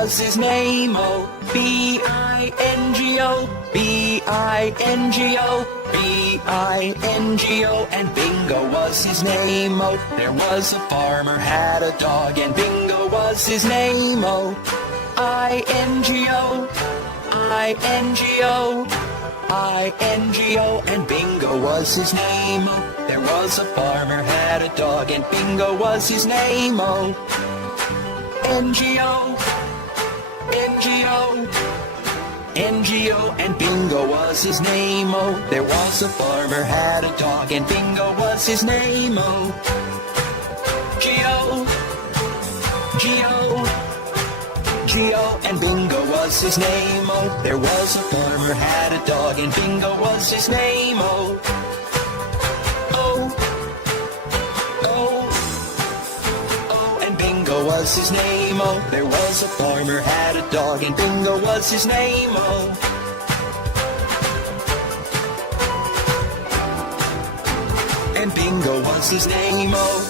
was his name, oh, B-I-N-G-O, B-I-N-G-O, B-I-N-G-O, and Bingo was his name, oh. There was a farmer had a dog, and Bingo was his name, oh, I-N-G-O, I-N-G-O, I-N-G-O, and Bingo was his name, oh. There was a farmer had a dog, and Bingo was his name, oh, N-G-O, N-G-O, N-G-O, and Bingo was his name, oh. There was a farmer had a dog, and Bingo was his name, oh, G-O, G-O, G-O, and Bingo was his name, oh. There was a farmer had a dog, and Bingo was his name, oh, was his name, oh. There was a farmer had a dog, and Bingo was his name, oh. And Bingo was his name, oh.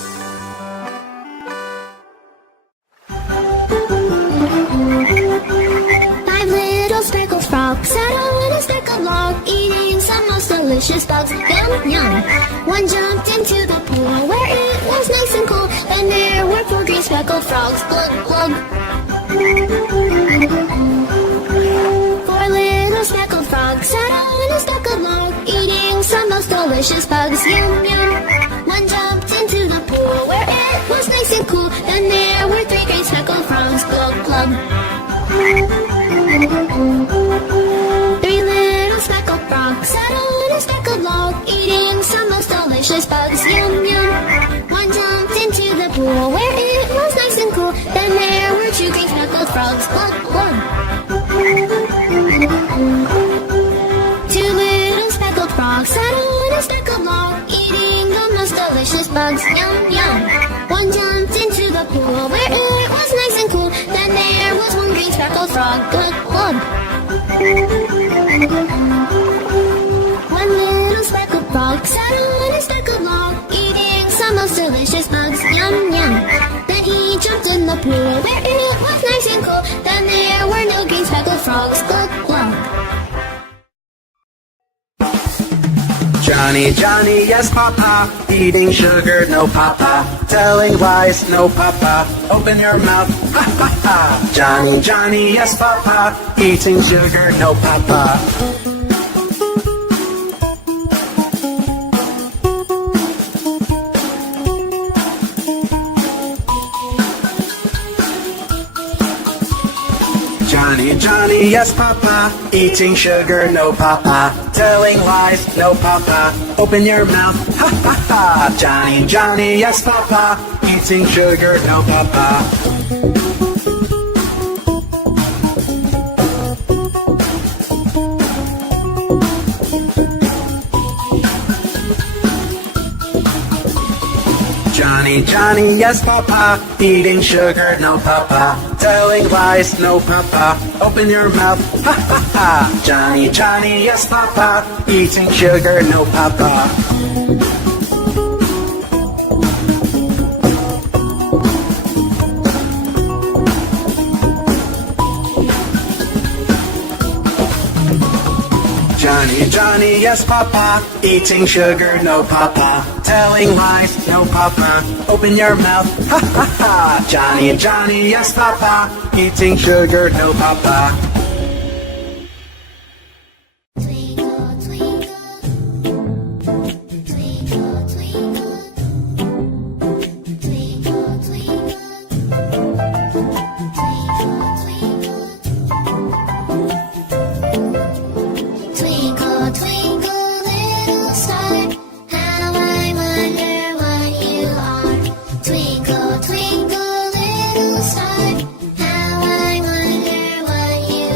Five little speckled frogs sat on a speckled log, eating some most delicious bugs. Yum, yum. One jumped into the pool where it was nice and cool. Then there were four green speckled frogs. Glug, glug. Four little speckled frogs sat on a speckled log, eating some most delicious bugs. Yum, yum. One jumped into the pool where it was nice and cool. Then there were three green speckled frogs. Glug, glug. Three little speckled frogs sat on a speckled log, eating some most delicious bugs. Yum, yum. One jumped into the pool where it was nice and cool. Then there were two green speckled frogs. Glug, glug. Two little speckled frogs sat on a speckled log, eating the most delicious bugs. Yum, yum. One jumped into the pool where it was nice and cool. Then there was one green speckled frog. Glug, glug. One little speckled frog sat on a speckled log, eating some most delicious bugs. Yum, yum. Then he jumped in the pool where it was nice and cool. Then there were no green speckled frogs. Glug, glug. Johnny, Johnny, yes papa, eating sugar, no papa, telling lies, no papa, open your mouth, ha ha ha. Johnny, Johnny, yes papa, eating sugar, no papa. Johnny, Johnny, yes papa, eating sugar, no papa, telling lies, no papa, open your mouth, ha ha ha. Johnny, Johnny, yes papa, eating sugar, no papa. Johnny, Johnny, yes papa, eating sugar, no papa, telling lies, no papa, open your mouth, ha ha ha. Johnny, Johnny, yes papa, eating sugar, no papa. Johnny, Johnny, yes papa, eating sugar, no papa, telling lies, no papa, open your mouth, ha ha ha. Johnny, Johnny, yes papa, eating sugar, no papa. Twinkle, twinkle, twinkle, twinkle, twinkle, twinkle, twinkle, little star, how I wonder what you are. Twinkle, twinkle, little star, how I wonder what you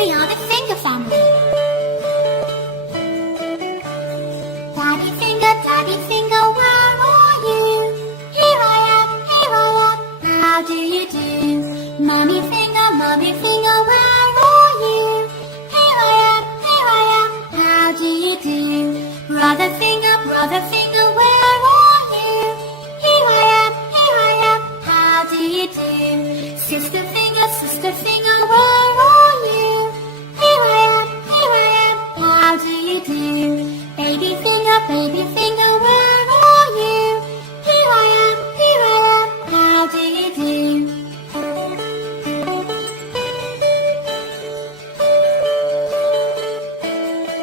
We are the finger family. Daddy finger, where are you? Here I am, how do you do? Mommy finger, where are you? Here I am, how do you do? Brother finger, where are you? Here I am, how do you do? Sister finger, where are you? Here I am, how do you do? Baby finger, where are you? Here I am, how do you do?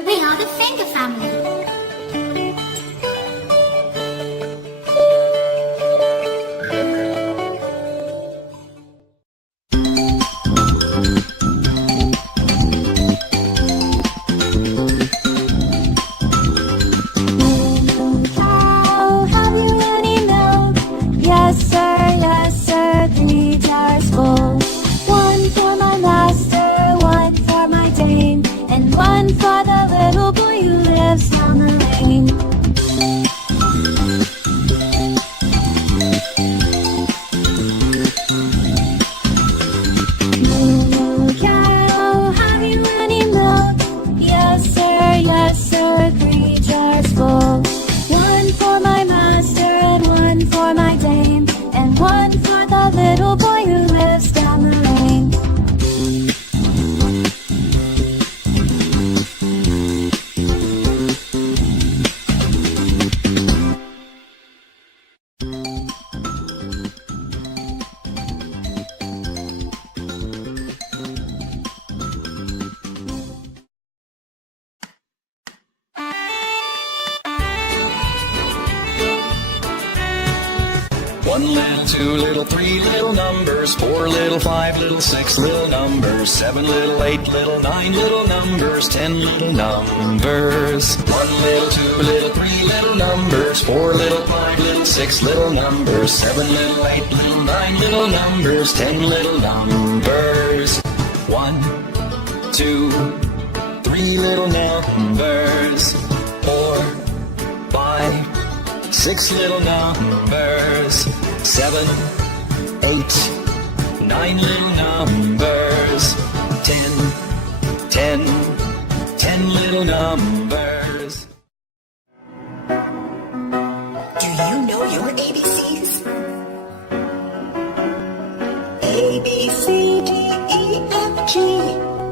We are the finger family. One little, two little, three little numbers, four little, five little, six little numbers, seven little, eight little, nine little numbers, 10 little numbers. One little, two little, three little numbers, four little, five little, six little numbers, seven little, eight little, nine little numbers, 10 little numbers. 1, 2, 3 little numbers, 4, 5, 6 little numbers, 7, 8, 9 little numbers, 10 little numbers. Do you know your ABCs? A, B, C, D, E, F, G,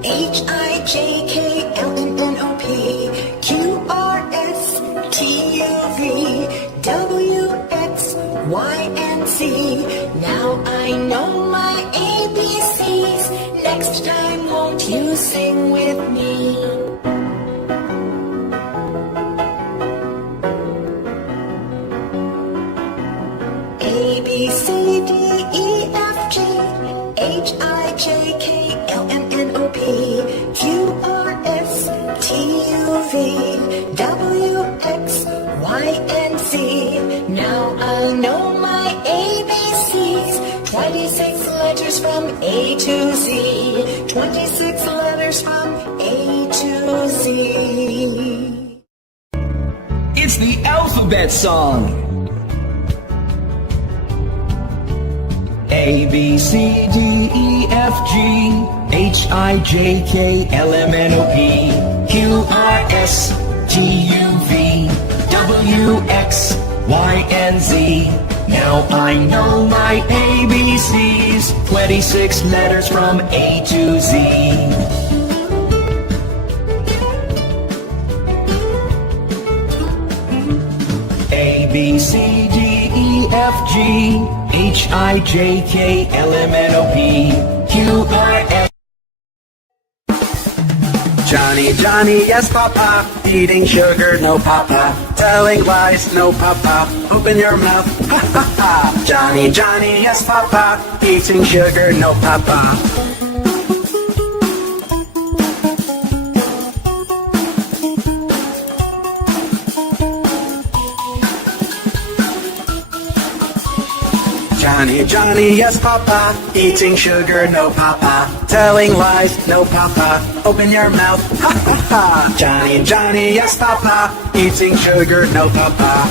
H, I, J, K, L, M, N, O, P, Q, R, S, T, U, V, W, X, Y, and Z. Now I know my ABCs. Next time won't you sing with me? A, B, C, D, E, F, G, H, I, J, K, L, M, N, O, P, Q, R, S, T, U, V, W, X, Y, and Z. Now I know my ABCs. 26 letters from A to Z. 26 letters from A to Z. It's the alphabet song. A, B, C, D, E, F, G, H, I, J, K, L, M, N, O, P, Q, R, S, T, U, V, W, X, Y, and Z. Now I know my ABCs. 26 letters from A to Z. A, B, C, D, E, F, G, H, I, J, K, L, M, N, O, P, Q, R, S. Johnny, Johnny, yes, Papa. Eating sugar, no, Papa. Telling lies, no, Papa. Open your mouth, ha, ha, ha. Johnny, Johnny, yes, Papa. Eating sugar, no, Papa. Johnny, Johnny, Johnny, yes, Papa. Eating sugar, no, Papa. Telling lies, no, Papa. Open your mouth, ha, ha, ha. Johnny, Johnny, yes, Papa. Eating sugar, no, Papa.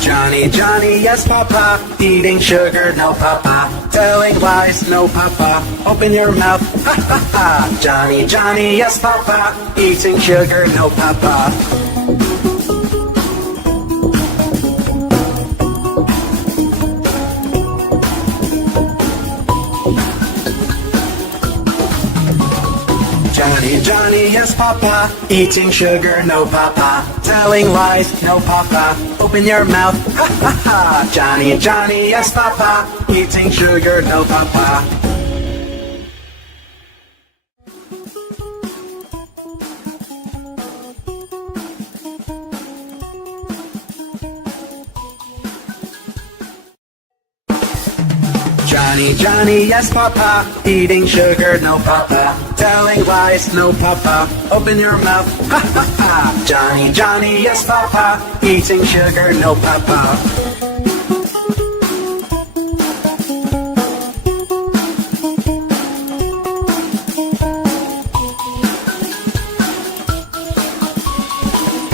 Johnny, Johnny, yes, Papa. Eating sugar, no, Papa. Telling lies, no, Papa. Open your mouth, ha, ha, ha. Johnny, Johnny, yes, Papa. Eating sugar, no, Papa. Johnny, Johnny, yes, Papa. Eating sugar, no, Papa. Telling lies, no, Papa. Open your mouth, ha, ha, ha. Johnny, Johnny, yes, Papa. Eating sugar, no, Papa. Johnny, Johnny, yes, Papa. Eating sugar, no, Papa. Telling lies, no, Papa. Open your mouth, ha, ha, ha. Johnny, Johnny, yes, Papa. Eating sugar, no, Papa.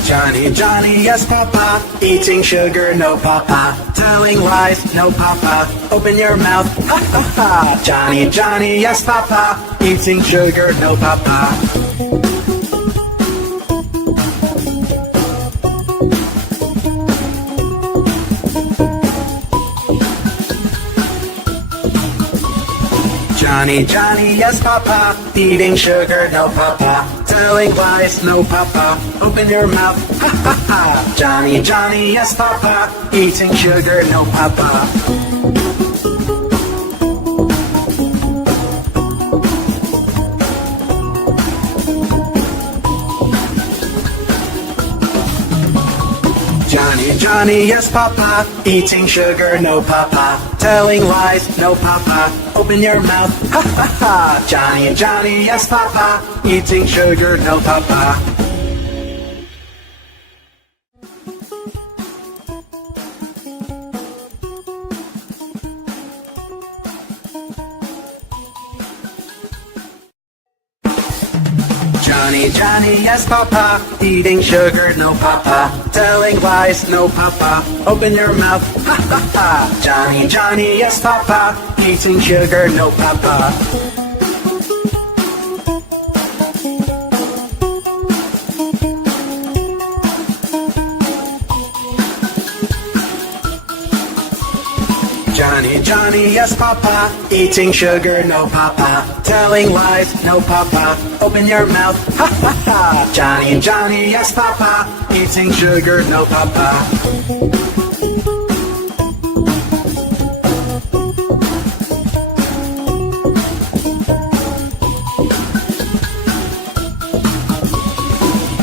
Johnny, Johnny, yes, Papa. Eating sugar, no, Papa. Telling lies, no, Papa. Open your mouth, ha, ha, ha. Johnny, Johnny, yes, Papa. Eating sugar, no, Papa. Johnny, Johnny, yes, Papa. Eating sugar, no, Papa. Telling lies, no, Papa. Open your mouth, ha, ha, ha. Johnny, Johnny, yes, Papa. Eating sugar, no, Papa. Johnny, Johnny, yes, Papa. Eating sugar, no, Papa. Telling lies, no, Papa. Open your mouth, ha, ha, ha. Johnny, Johnny, yes, Papa. Eating sugar, no, Papa. Johnny, Johnny, yes, Papa. Eating sugar, no, Papa. Telling lies, no, Papa. Open your mouth, ha, ha, ha. Johnny, Johnny, yes, Papa. Eating sugar, no, Papa. Johnny, Johnny, yes, Papa. Eating sugar, no, Papa. Telling lies, no, Papa. Open your mouth, ha, ha, ha. Johnny, Johnny, yes, Papa. Eating sugar, no, Papa.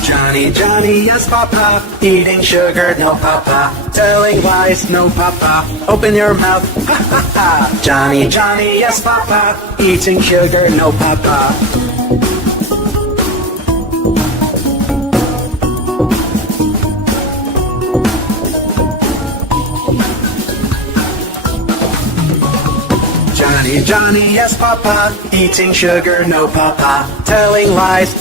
Johnny, Johnny, yes, Papa. Eating sugar, no, Papa. Telling lies, no, Papa. Open your mouth, ha, ha, ha. Johnny, Johnny, yes, Papa. Eating sugar, no, Papa. Johnny, Johnny, yes, Papa. Eating sugar, no, Papa. Telling lies.